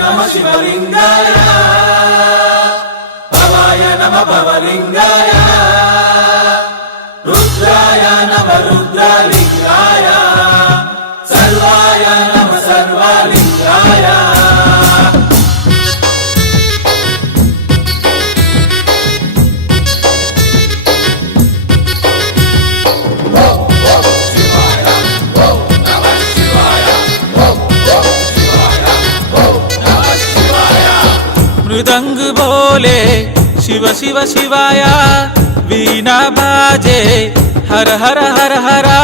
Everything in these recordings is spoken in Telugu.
नमः शिवलिंगाय भवाय नमः भवलिंगाय रुद्राय नमः रुद्रलिंगाय सर्वाय नमः सर्वलिंगाय मृदंग बोले शिव शिव शिवाय वीणा बाजे हर हर हर हरा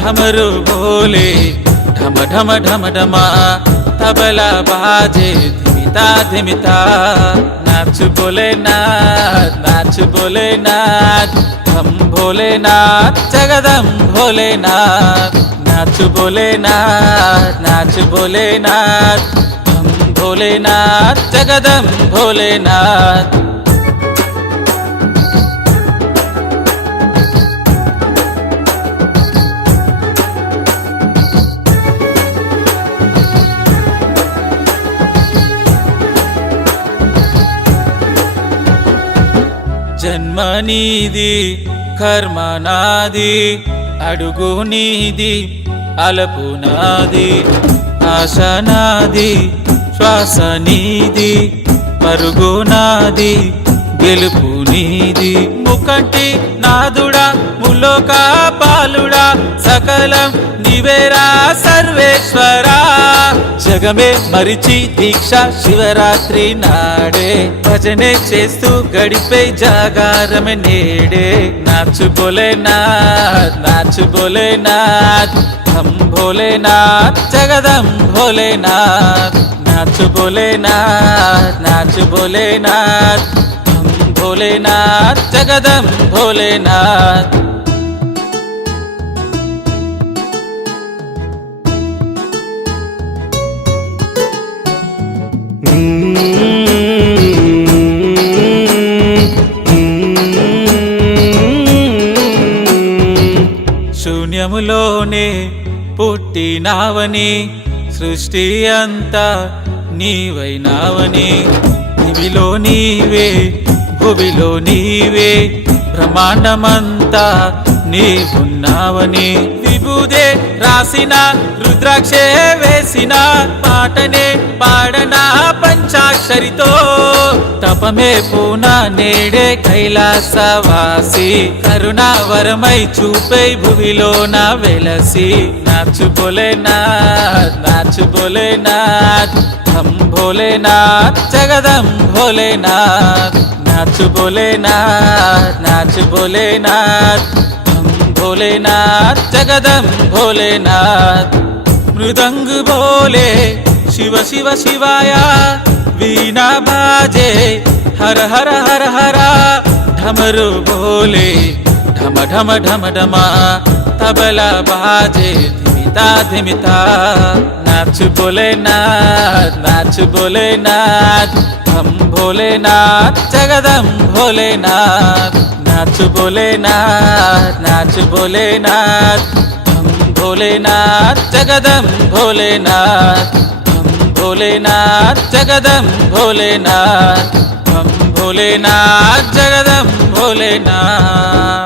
ढमरू बोले ढम ढम ढम ढमा तबला बाजे धिमिता धिमिता नाच भोलेनाथ हम भोलेनाथ जगदम भोलेनाथ नाच भोलेनाथ भोलेनाथ जगदम भोलेनाथ। जन्म नीदी कर्म नादी अडुगु नीदी अलपु नादी आश नादी శ్వాస నీది పరుగు నాది గెలుపు నీది ముకంటి నాదుడా ములోక పాలుడా సకలం నివేరా సర్వేశ్వరా జగమే మరిచి దీక్ష శివరాత్రి నాడే భజనే చేస్తూ గడిపే జాగారమే నేడే నాచు భోలేనాథ్ हम भोलेनाथ जगदम भोलेनाथ नाच भोलेनाथ हम भोलेनाथ जगदम भोलेनाथ। శూన్యములోనే పుట్టినావని సృష్టి అంతా నీవైనావని నివిలో నీవే భువిలో నీవే బ్రహ్మాండమంతా నీవున్నావని విభూదే రాసిన రుద్రాక్షే వేసిన పాటనే పాడనా పంచాక్షరితో తపమే పూనా నేడే కైలాసవాసి కరుణావరమై చూపే భువిలో నా వెలసి नाच भोलेनाथ हम भोलेनाथ जगदम भोलेनाथ नाच भोलेनाथ हम भोलेनाथ जगदम भोलेनाथ। मृदंग बोले शिव शिव शिवाय वीणा बाजे हर हर हर हरा ढमरू बोले ढम ढम ढम ढमा तबला बाजे धिमिता धिमिता नाच भोलेनाथ हम भोलेनाथ जगदम भोलेनाथ नाच भोलेनाथ हम भोलेनाथ जगदम भोलेनाथ हम भोलेनाथ जगदम भोलेनाथ हम भोलेनाथ जगदम भोलेनाथ।